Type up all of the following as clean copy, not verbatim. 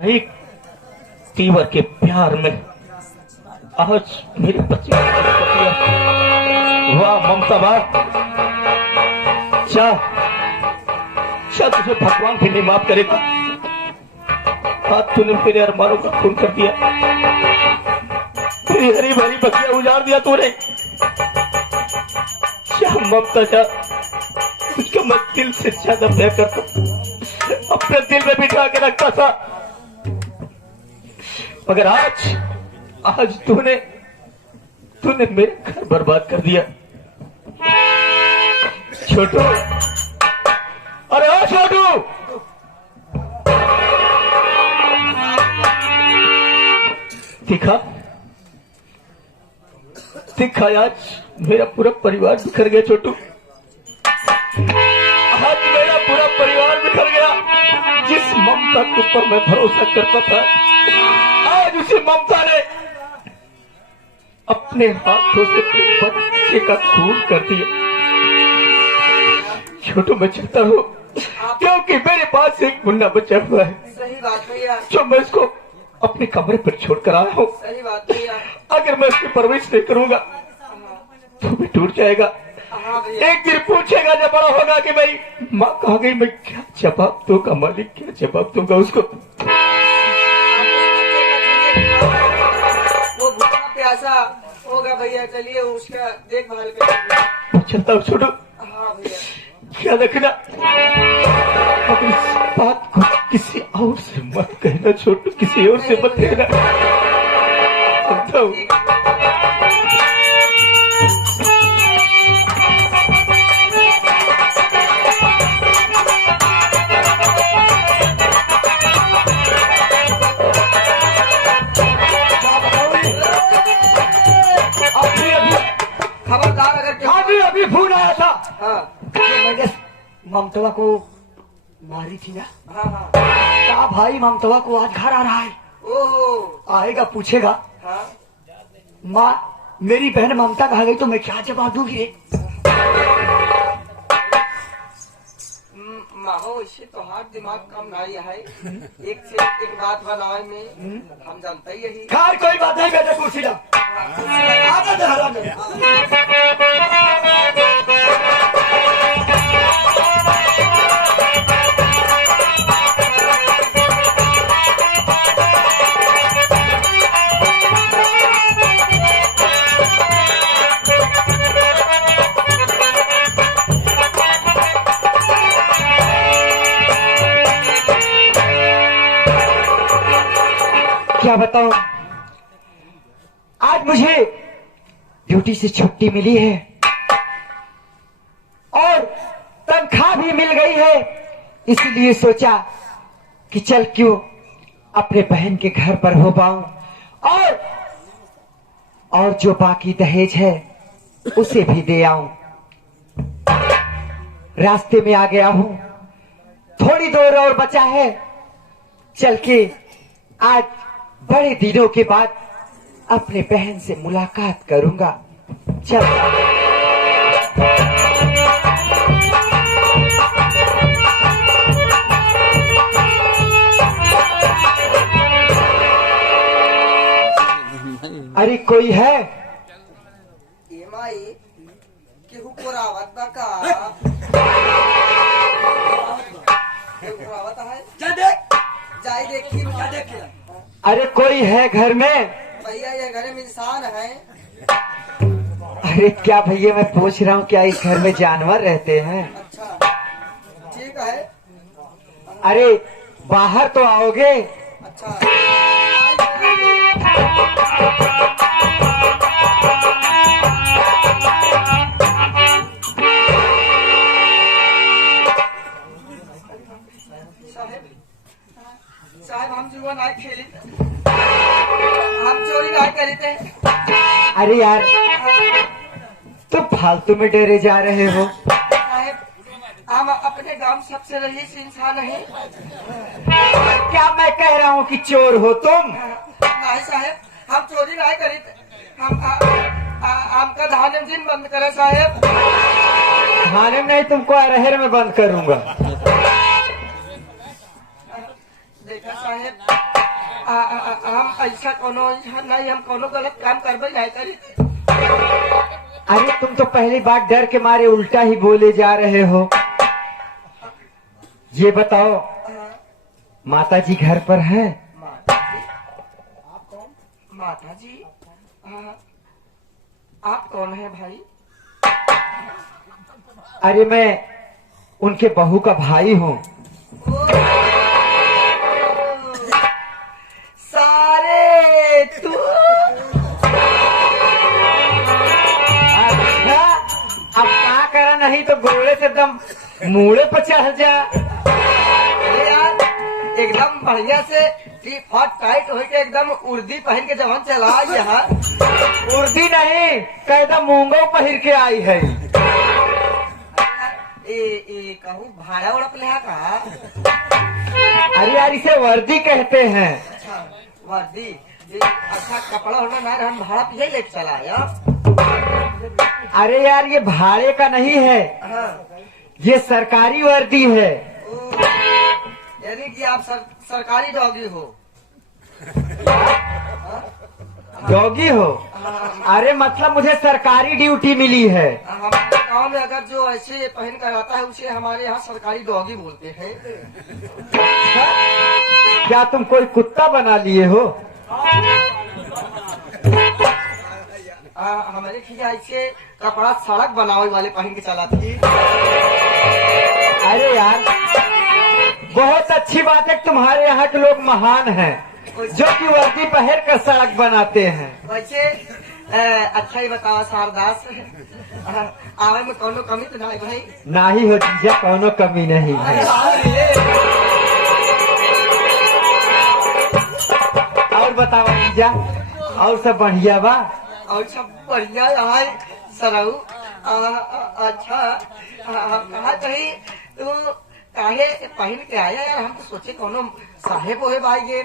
एक तीवर के प्यार में आज मेरे बच्चे वाह ममता बात क्या तुझे भगवान भी नहीं माफ करेगा। आज तूने मेरे अरमानों का खून कर दिया, मेरी हरी भरी बगिया उजाड़ दिया तूने। क्या ममता जा, तुझको मैं दिल से ज्यादा प्यार करता, अपने दिल में बिठा के रखता था, मगर आज तूने मेरे घर बर्बाद कर दिया। छोटू, अरे ओ छोटू, दिखा आज मेरा पूरा परिवार बिखर गया। छोटू, आज मेरा पूरा परिवार बिखर गया। जिस ममता के ऊपर मैं भरोसा करता था, आज उसी ममता ने अपने हाथों से बच्चे का खून कर दिया। छोटू, मैं चाहता हूँ क्योंकि मेरे पास एक मुन्ना बचा हुआ है। सही बात भैया। जो मैं इसको अपने कमरे पर छोड़कर आया हूँ। सही बात भैया। अगर मैं इसकी परवरिश नहीं करूंगा तो भी टूट जाएगा। एक दिन पूछेगा जब बड़ा होगा कि मेरी माँ कहाँ गई, मैं क्या जवाब दूंगा मालिक, क्या जवाब दूंगा उसको। वो भूखा प्यासा होगा भैया, चलिए उसका देखभाल करिए। चलता हूँ छोटू। हाँ भैया। क्या रखना, मगर इस बात को किसी और से मत कहना छोटू, किसी और से मत कहना। चलता हूँ। खबरदार, अगर अभी फोन आया था। हाँ मैंने ममतवा को मारी थी ना। हाँ हाँ। क्या भाई, ममतवा को आज घर आ रहा है। ओहो। आएगा, पूछेगा हाँ। माँ मेरी बहन ममता कहाँ गई, तो मैं क्या जवाब दूंगी रे। माहो, इससे तो हाथ दिमाग कम नहीं है। एक से एक बात बनाए में हम जानते ही यही। खैर कोई बात नहीं, बेटा कुर्सी ला। आजा जहरा में। क्या बताऊं, आज मुझे ड्यूटी से छुट्टी मिली है और तनख्वाह भी मिल गई है। इसीलिए सोचा कि चल क्यों अपने बहन के घर पर हो पाऊं और जो बाकी दहेज है उसे भी दे आऊं। रास्ते में आ गया हूं, थोड़ी दूर और बचा है। चल के आज बड़े दिनों के बाद अपने बहन से मुलाकात करूंगा। चल। अरे कोई है? ये माई केहू कोरावत बा का? केहू कोरावत है? जा देख, जाई देखी, क्या देखी? अरे कोई है घर में? भैया ये घर में इंसान है। अरे क्या भैया, मैं पूछ रहा हूँ क्या इस घर में जानवर रहते हैं? अच्छा ठीक है। अरे बाहर तो आओगे? अच्छा साहब, हम जुआ ना खेली, हम चोरी ना करते। अरे यार, तुम फालतू में डरे जा रहे हो। साहब, हम अपने गांव सबसे रईस इंसान है। क्या मैं कह रहा हूँ कि चोर हो तुम? नहीं साहब, हम चोरी ना करते। हम का धान दिन बंद करे साहब। थाने में नहीं, तुमको अरहर में बंद करूंगा। देखा साहेब, हम ऐसा कोनो नहीं, हम कोनो गलत काम करबे नहीं करी। अरे तुम तो पहली बार डर के मारे उल्टा ही बोले जा रहे हो। ये बताओ माता जी घर पर है? माता जी आप कौन है भाई? अरे मैं उनके बहू का भाई हूँ। सारे तू अच्छा, अब क्या करा, नहीं तो घोड़े से एकदम मूड़े पर चढ़ जा। अरे यार एकदम बढ़िया से टी-फॉट टाइट हो के एकदम उर्दी पहन के जवान चला यहाँ। उर्दी नहीं, कहता मूंगो पहिर के आई है। ए कहूँ भाड़ा उड़प ले का? अरे यार इसे वर्दी कहते हैं। अच्छा वर्दी, अच्छा कपड़ा होना ना, हम भाड़ा पे लेके चला यार। अरे यार ये भाड़े का नहीं है, हाँ। ये सरकारी वर्दी है। यानी कि आप सरकारी डॉगी हो? डॉगी हो? अरे मतलब मुझे सरकारी ड्यूटी मिली है। हमारे गांव में अगर जो ऐसे पहन कर आता है उसे हमारे यहाँ सरकारी डॉगी बोलते हैं। क्या तुम कोई कुत्ता बना लिए हो? हमारे खिया ऐसे कपड़ा सड़क बनावे वाले पहन के चला थी। अरे यार बहुत अच्छी बात है, तुम्हारे यहाँ के लोग महान हैं जो कि वर्दी पहन कर सड़क बनाते हैं। वैसे अच्छा ही बताओ शारदास, आवे में कोनो कमी तो नहीं भाई? ना ही हो जीजा, कोनो कमी नहीं है। और बताओ जीजा, और सब बढ़िया बा? और सब बढ़िया है सरऊ। अच्छा हम कहा कहीं तू काहे पहन के आया यार? हम तो सोचे कोनो साहेब होए भाई गे,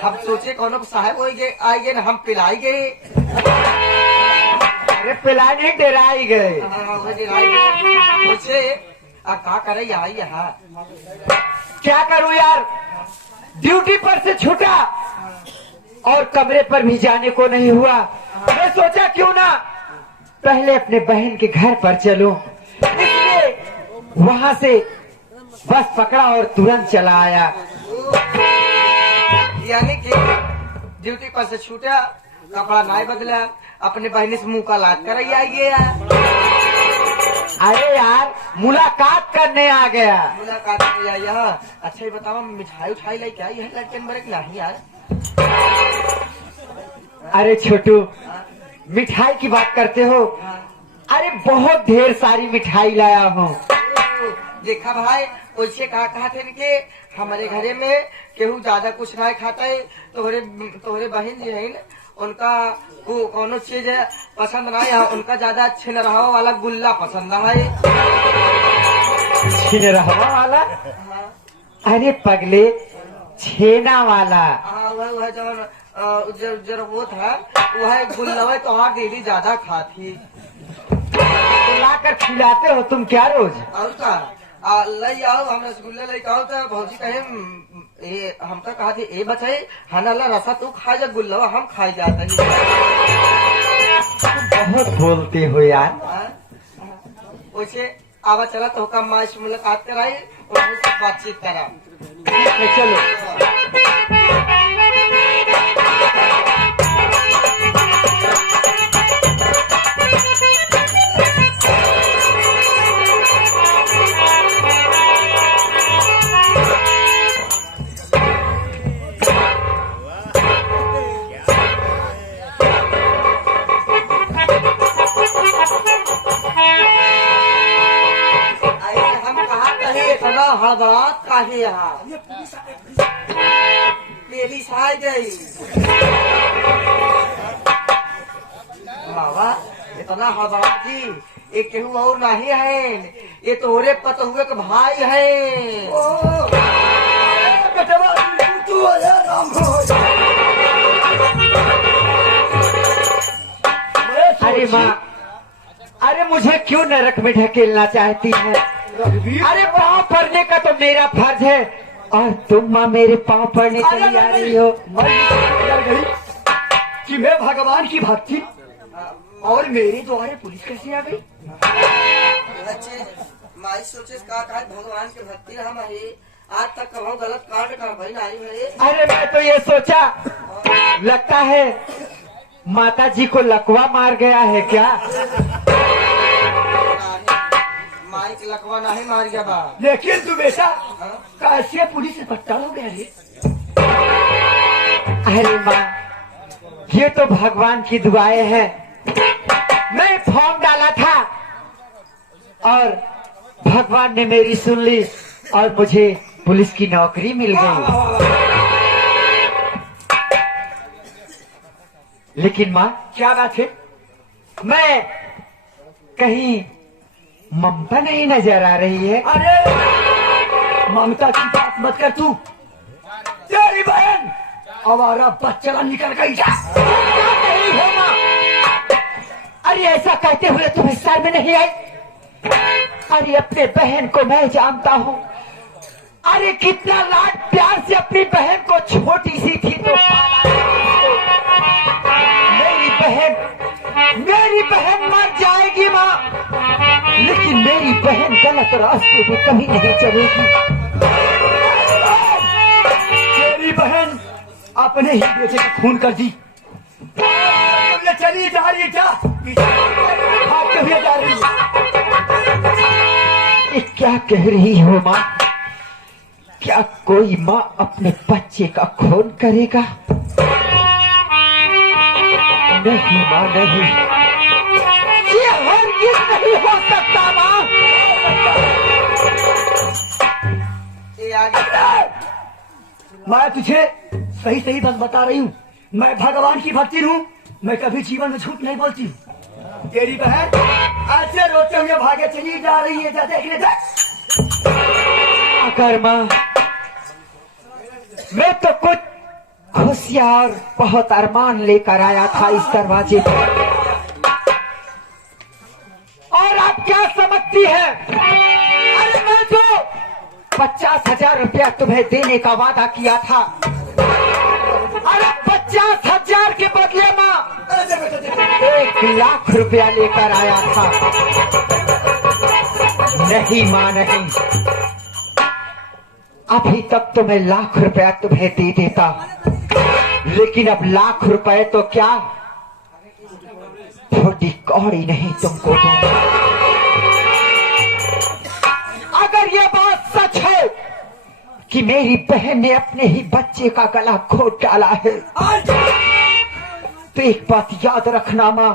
हम सोचे कोनो साहेब होए आए गे, हम पिलाई गए। अरे पिलाई नहीं, डेराई गए। मुझे का करे यहाँ? क्या करूं यार, ड्यूटी पर से छूटा और कमरे पर भी जाने को नहीं हुआ। मैं सोचा क्यों ना पहले अपने बहन के घर पर चलूं, इसलिए वहां से बस पकड़ा और तुरंत चला आया। यानी कि ड्यूटी पर से छूटा, कपड़ा नहीं बदला, अपने बहन से मुंह का लाद कर आइए यार। अरे यार मुलाकात करने आ गया। मुलाकात कर आई यहाँ। अच्छा ही बताओ मिठाई उठाई लाई क्या है लड़कन बड़े नहीं यार? अरे छोटू मिठाई की बात करते हो? अरे बहुत ढेर सारी मिठाई लाया हूँ। देखा भाई वैसे कहा थे कि हमारे घरे में केहू ज्यादा कुछ नहीं खाता है, तोहरे बहन जी है उनका वो कोनो चीज पसंद नहीं है, उनका ज्यादा छिनरहा वाला गुल्ला पसंद है। छिनरहा वाला? अरे पगले छेना वाला। हाँ वह जो वो था वह गुल्ला तो हाँ डेली ज्यादा खाती। तो लाकर खिलाते हो तुम क्या रोज? और का लई आओ, हम रसगुल्ला लेके आओ तो भौजी कहे हमका कहा थे ए बचाई हनाला रसा तू खा जा, गुल्ला हम खाई जाते। बहुत बोलते हो यार। वैसे आवा चला तो का माँ से मुलाकात कराई और उससे बातचीत करा। ठीक है चलो। हड़बड़ात काहे यहाँ? पुलिस आ गई। बाबा इतना हड़बड़ा थी, ये केहू और नहीं है, ये तोरे पतहुए के भाई है। अरे माँ, अरे मुझे क्यों नरक में ढकेलना चाहती है? अरे पाँव पड़ने का तो मेरा फर्ज है और तुम माँ मेरे पाँव पड़ने चली आ रही हो। डर गई कि मैं भगवान की भक्ति और मेरे द्वारे पुलिस कैसे आ गई। बच्चे माई सोचे का भगवान के भक्ति हम है आज तक कहो गलत कांड कर भाई नहीं भरे। अरे मैं तो ये सोचा लगता है माता जी को लकवा मार गया है क्या। माई के लकवा नहीं मार गया बा। लेकिन तू बेटा कैसे पुलिस से पट्टा हो गया रे। अरे माँ ये तो भगवान की दुआएं हैं। मैं फॉर्म डाला था और भगवान ने मेरी सुन ली और मुझे पुलिस की नौकरी मिल गई। लेकिन माँ क्या बात है। मैं कहीं ममता नहीं नजर आ रही है। अरे ममता की बात मत कर तू। तेरी बहन आवारा बच्चा निकल गई जा। नहीं हो माँ। अरे ऐसा कहते हुए तुम्हें सर में नहीं आई। अरे अपने बहन को मैं जानता हूँ। अरे कितना लाड प्यार से अपनी बहन को छोटी सी थी तो मेरी बहन मर जाएगी माँ। लेकिन मेरी बहन गलत रास्ते पे कभी नहीं चलेगी। तेरी बहन अपने ही बेटे का खून कर दी। तुमने चली जा रही है क्या। भाग के जा रही है। ये क्या कह रही हो माँ। क्या कोई माँ अपने बच्चे का खून करेगा। नहीं माँ नहीं। ये हरगिज़ नहीं हो सकता माँ। ये आगे मैं तुझे सही सही बात बता रही हूँ। मैं भगवान की भक्ति हूँ। मैं कभी जीवन में झूठ नहीं बोलती हूँ। तेरी बहन ऐसे रोते हुए भागे चली जा रही है। जा देखने जा। अगर माँ मैं तो कुछ खुशियाँ और बहुत अरमान लेकर आया था इस दरवाजे पर। और आप क्या समझती है। अरे मैं तो 50,000 रुपया तुम्हें देने का वादा किया था। अरे 50,000 के बदले माँ 1,00,000 रुपया लेकर आया था। नहीं माँ नहीं। अभी तक तो मैं 1,00,000 रुपया तुम्हें दे देता। लेकिन अब 1,00,000 रुपए तो क्या छोटी कौड़ी नहीं तुमको दूंगा। अगर ये बात सच है कि मेरी बहन ने अपने ही बच्चे का गला घोट डाला है तो एक बात याद रखना माँ।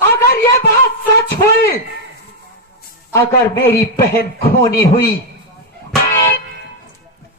अगर ये बात सच हुई, अगर मेरी बहन खूनी हुई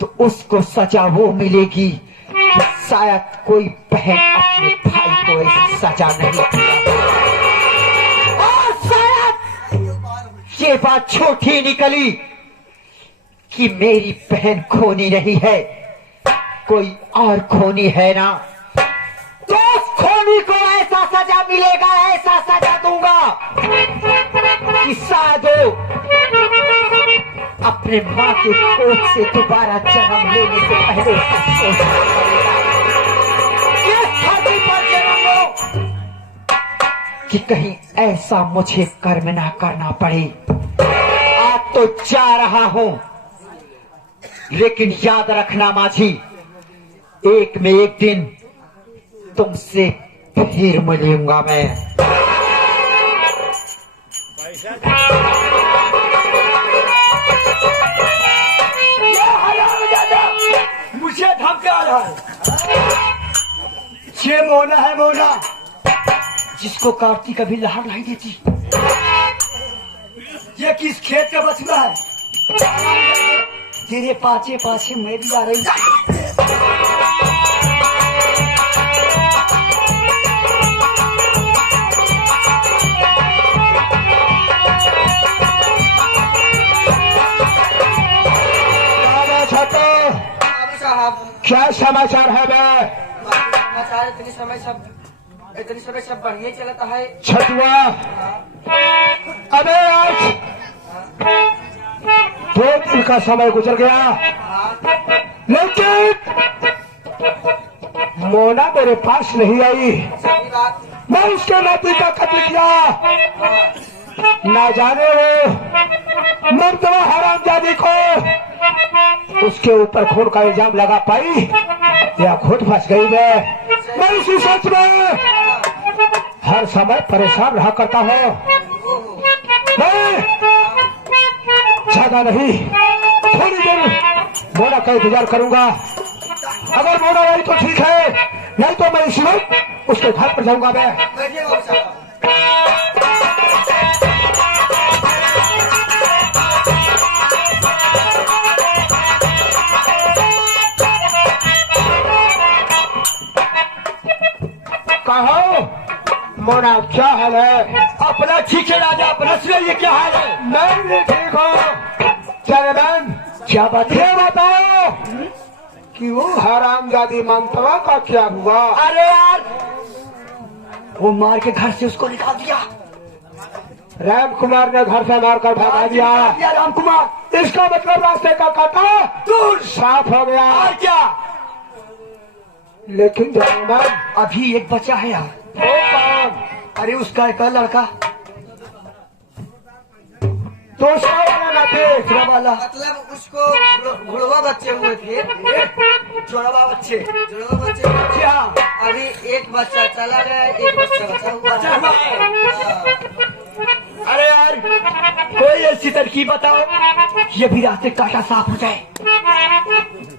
तो उसको सजा वो मिलेगी शायद कोई बहन अपने भाई को ऐसी सजा नहीं दिया। और शायद ये बात छोटी निकली कि मेरी बहन खूनी नहीं है, कोई और खूनी है ना। तो उस खूनी को ऐसा सजा मिलेगा, ऐसा सजा दूंगा कि शायद अपने माँ के कोख से दोबारा जन्म लेने से पहले सोचना पड़ेगा किस धरती पर जन्म लो कि कहीं ऐसा मुझे कर्म ना करना पड़े। आज तो जा रहा हूं, लेकिन याद रखना माझी, एक में एक दिन तुमसे फिर मिलूंगा मैं। मुझे धमका रहा है। ये मोना है, मोना जिसको काटती कभी लहर नहीं देती। ये किस खेत का बछड़ा है। तेरे पाछे पाछे मैं भी आ रही। क्या समाचार है बे? समाचार इतनी समय सब बढ़िया चलता है। छठुआ अबे आज 2 दिन का समय गुजर गया, लेकिन मोना मेरे पास नहीं आई। सही बात। मैं उसके नाती का कत्ल किया। ना जाने वो मर्दवा हरामजादी को उसके ऊपर खून का इल्जाम लगा पाई या खुद फंस गई। मैं इसी सोच में हर समय परेशान रहा करता हूँ। मैं ज्यादा नहीं, थोड़ी देर मोना का इंतजार करूंगा। अगर मोना आई तो ठीक है, नहीं तो मैं इसी वक्त उसके घर पर जाऊंगा। मैं बैठिए बाबू साहब। कहो मोना, क्या हाल है? अपना ठीक है राजा, अपना सुनाइए क्या हाल है? मैं भी ठीक हूँ। चरणन, क्या बात ये है? बताओ कि वो हरामजादी मंतवा का क्या हुआ? अरे यार, वो मार के घर से उसको निकाल दिया। राम कुमार ने घर से मारकर भगा दिया। राम कुमार, इसका मतलब रास्ते का कांटा दूर साफ हो गया। और क्या? लेकिन चरणन, अभी एक बचा है यार। वो कौन? अरे उसका एक लड़का, दूसरा वाला नाते। दूसरा वाला मतलब उसको घुड़वा बच्चे हुए थे, जोड़वा बच्चे। जुड़वा बच्चे। क्या? अभी एक बच्चा चला गया, एक बच्चा बचा हुआ बचा हुआ है। हाँ। अरे यार, कोई ऐसी तरकीब बताओ ये भी रास्ते कांटा साफ हो जाए।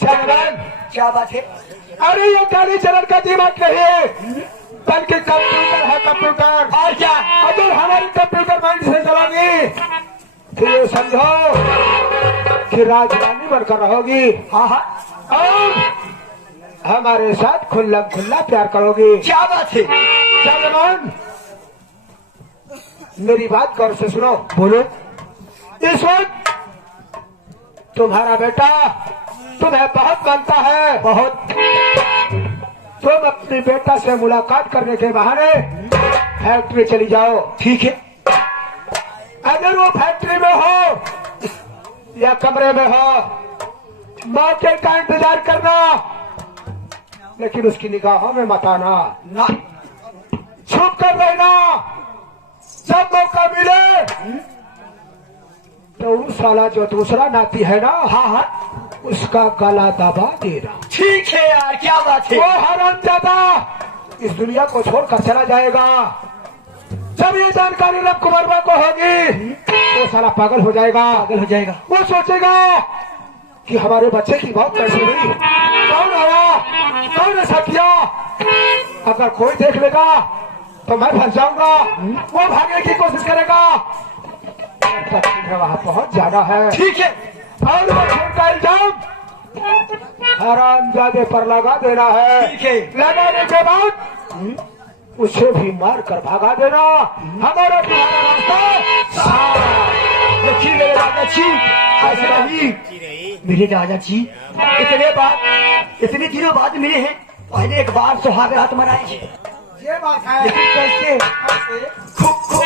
चरणन, क्या बात है? अरे ये काली चरण का दिमाग नहीं है, बल्कि कंप्यूटर है, कंप्यूटर। और क्या? अगर हमारी कंप्यूटर माइंड से चलागी तो ये समझो कि राजरानी बनकर रहोगी। हाँ हाँ, और हमारे साथ खुल्ला खुल्ला प्यार करोगी। क्या बात है? चरणन, मेरी बात गौर से सुनो। बोलो। इस वक्त तुम्हारा बेटा तुम्हें बहुत मानता है। बहुत। तुम अपने बेटा से मुलाकात करने के बहाने फैक्ट्री चली जाओ। ठीक है। अगर वो फैक्ट्री में हो या कमरे में हो, मौके का इंतजार करना, लेकिन उसकी निगाहों में मत आना। ना, छुप कर रहना। जब मौका मिले तो उस साला जो दूसरा नाती है ना, हाँ हाँ, उसका गला दबा देना। ठीक है यार, क्या बात है? वो हरामजादा इस दुनिया को छोड़कर चला जाएगा। जब ये जानकारी रब कुमार को होगी तो साला पागल हो जाएगा। पागल हो जाएगा। वो सोचेगा कि हमारे बच्चे की मौत कैसे हुई, कौन आया, कौन ऐसा किया। अगर कोई देख लेगा तो मैं फंस जाऊंगा। वो भागने की कोशिश करेगा, वहां पहुंच जाना है। ठीक है। और वो खून का इल्जाम हरामजादे पर लगा देना है। ठीक है। लगाने के बाद उसे भी मार कर भगा देना। हमारा तुम्हारा रास्ता साफ। देखिए मेरे राजा जी, ऐसे नहीं। मेरे राजा जी इतने दिनों बाद मिले हैं। पहले एक बार सुहाग रात मनाए थे, ये बात है। लेकिन कैसे? कैसे? खूब खूब